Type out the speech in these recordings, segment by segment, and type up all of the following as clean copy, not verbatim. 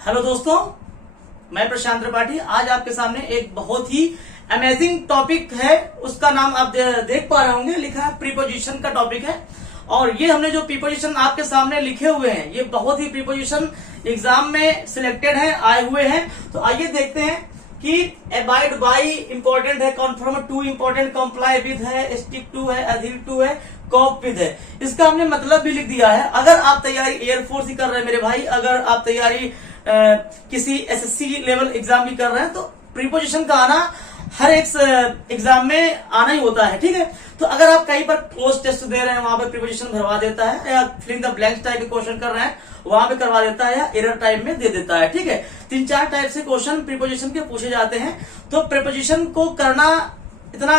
Hello दोस्तों, मैं प्रशांत त्रिपाठी आज आपके सामने एक बहुत ही अमेजिंग टॉपिक है। उसका नाम आप देख पा रहे होंगे, लिखा है प्रीपोजिशन का टॉपिक है। और ये हमने जो प्रीपोजिशन आपके सामने लिखे हुए हैं, ये बहुत ही प्रीपोजिशन एग्जाम में सिलेक्टेड है, आए हुए हैं। तो आइए देखते हैं कि अबाइड बाई इंपॉर्टेंट है, confirm two important, comply with है, स्टिक टू है, अधीर टू है, कॉप विद है। इसका हमने मतलब भी लिख दिया है। अगर आप तैयारी एयरफोर्स की कर रहे हैं मेरे भाई, अगर आप तैयारी किसी एसएससी लेवल एग्जाम की कर रहे हैं, तो प्रीपोजिशन का आना हर एक एग्जाम में आना ही होता है, ठीक है। तो अगर आप कहीं पर क्लोज टेस्ट दे रहे हैं, वहां पे प्रीपोजिशन भरवा देता है, या फिलिंग द ब्लैंक्स टाइप के क्वेश्चन कर रहे हैं, वहां पे करवा देता है, या एरर टाइप में दे देता है, ठीक है। 3-4 टाइप से क्वेश्चन प्रीपोजिशन के पूछे जाते हैं। तो प्रीपोजिशन को करना इतना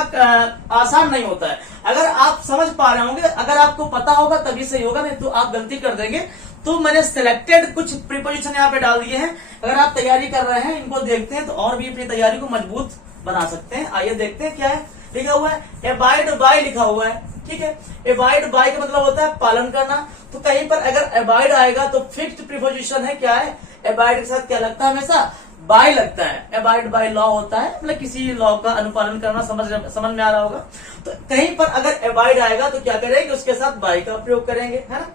आसान नहीं होता है। अगर आप समझ पा रहे होंगे, अगर आपको पता होगा तभी सही होगा, नहीं तो आप गलती कर देंगे। तो मैंने सिलेक्टेड कुछ प्रीपोजिशन यहाँ पे डाल दिए हैं। अगर आप तैयारी कर रहे हैं, इनको देखते हैं तो और भी अपनी तैयारी को मजबूत बना सकते हैं। आइए देखते हैं क्या है लिखा हुआ है। अबाइड बाय लिखा हुआ है, ठीक है। अबाइड बाय का मतलब होता है पालन करना। तो कहीं पर अगर अबाइड आएगा तो फिक्स्ड प्रीपोजिशन है, क्या है, अबाइड के साथ क्या लगता है, हमेशा बाय लगता है। अबाइड बाय लॉ होता है, मतलब किसी लॉ का अनुपालन करना, समझ में आ रहा होगा। तो कहीं पर अगर अबाइड आएगा तो क्या करेंगे, उसके साथ बाय का प्रयोग करेंगे, है ना।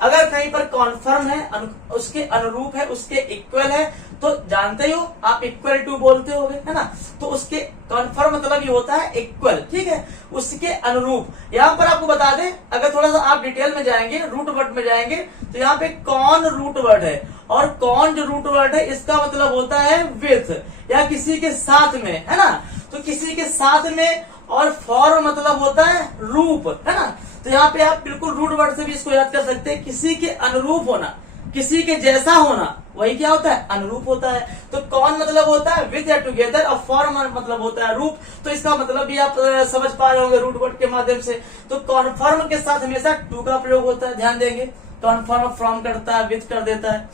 अगर कहीं पर कॉन्फर्म है, उसके अनुरूप है, उसके इक्वल है, तो जानते हो आप इक्वल टू बोलते होगे, है ना। तो उसके कॉन्फर्म मतलब ये होता है इक्वल, ठीक है, उसके अनुरूप। यहाँ पर आपको बता दें, अगर थोड़ा सा आप डिटेल में जाएंगे, रूट वर्ड में जाएंगे, तो यहाँ पे कौन रूट वर्ड है, और कौन जो रूट वर्ड है इसका मतलब होता है विथ, या किसी के साथ में, है ना। तो किसी के साथ में, और फॉर मतलब होता है रूप, है ना। तो यहाँ पे आप बिल्कुल रूट वर्ड से भी इसको याद कर सकते हैं। किसी के अनुरूप होना, किसी के जैसा होना, वही क्या होता है, अनुरूप होता है। तो कौन मतलब होता है विथ या टुगेदर, और फॉर मतलब होता है रूप। तो इसका मतलब भी आप समझ पा रहे होंगे रूट वर्ड के माध्यम से। तो कॉन्फर्म के साथ हमेशा टू का प्रयोग होता है, ध्यान देंगे। कॉन्फर्म फ्रॉम करता है, विथ कर देता है।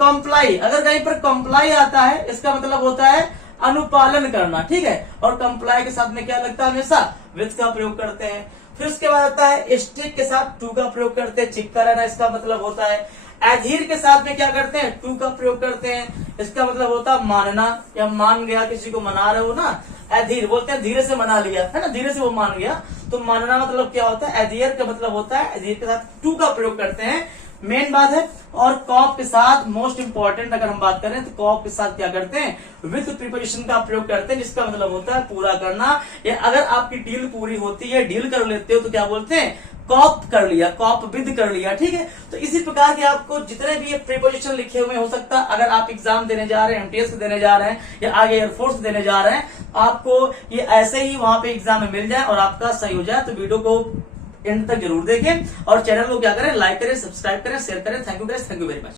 कंप्लाई, अगर कहीं पर कंप्लाई आता है, इसका मतलब होता है अनुपालन करना, ठीक है। और कंप्लाई के साथ में क्या लगता है, हमेशा विथ का प्रयोग करते हैं। फिर उसके बाद आता है स्टिक के साथ टू का प्रयोग करते हैं, चिपका रहना, इसका मतलब होता है। अधीर के साथ में क्या करते हैं, टू का प्रयोग करते हैं, इसका मतलब होता है मानना, या मान गया, किसी को मना रहे हो ना, अधीर बोलते हैं, धीरे से मना लिया, है ना, धीरे से वो मान गया। तो मानना मतलब क्या होता है, अधीर का मतलब होता है, अधीर के साथ टू का प्रयोग करते हैं, मेन बात है। और कॉप के साथ मोस्ट इंपॉर्टेंट अगर हम बात करें, तो कॉप के साथ क्या करते हैं, विथ प्रीपोजिशन का प्रयोग करते हैं, जिसका मतलब होता है पूरा करना। या अगर आपकी डील पूरी होती है, डील कर लेते हो, तो क्या बोलते हैं, कॉप कर लिया, कॉप विद कर लिया, ठीक है। तो इसी प्रकार के आपको जितने भी ये प्रीपोजिशन लिखे हुए हो सकता है, अगर आप एग्जाम देने जा रहे हैं, एमटीएस देने जा रहे हैं, या आगे एयरफोर्स देने जा रहे हैं, आपको ये ऐसे ही वहां पे एग्जाम में मिल जाए और आपका सही हो जाए। तो वीडियो को एंड तक जरूर देखें, और चैनल को क्या करें, लाइक करें, सब्सक्राइब करें, शेयर करें। Thank you guys, thank you very much.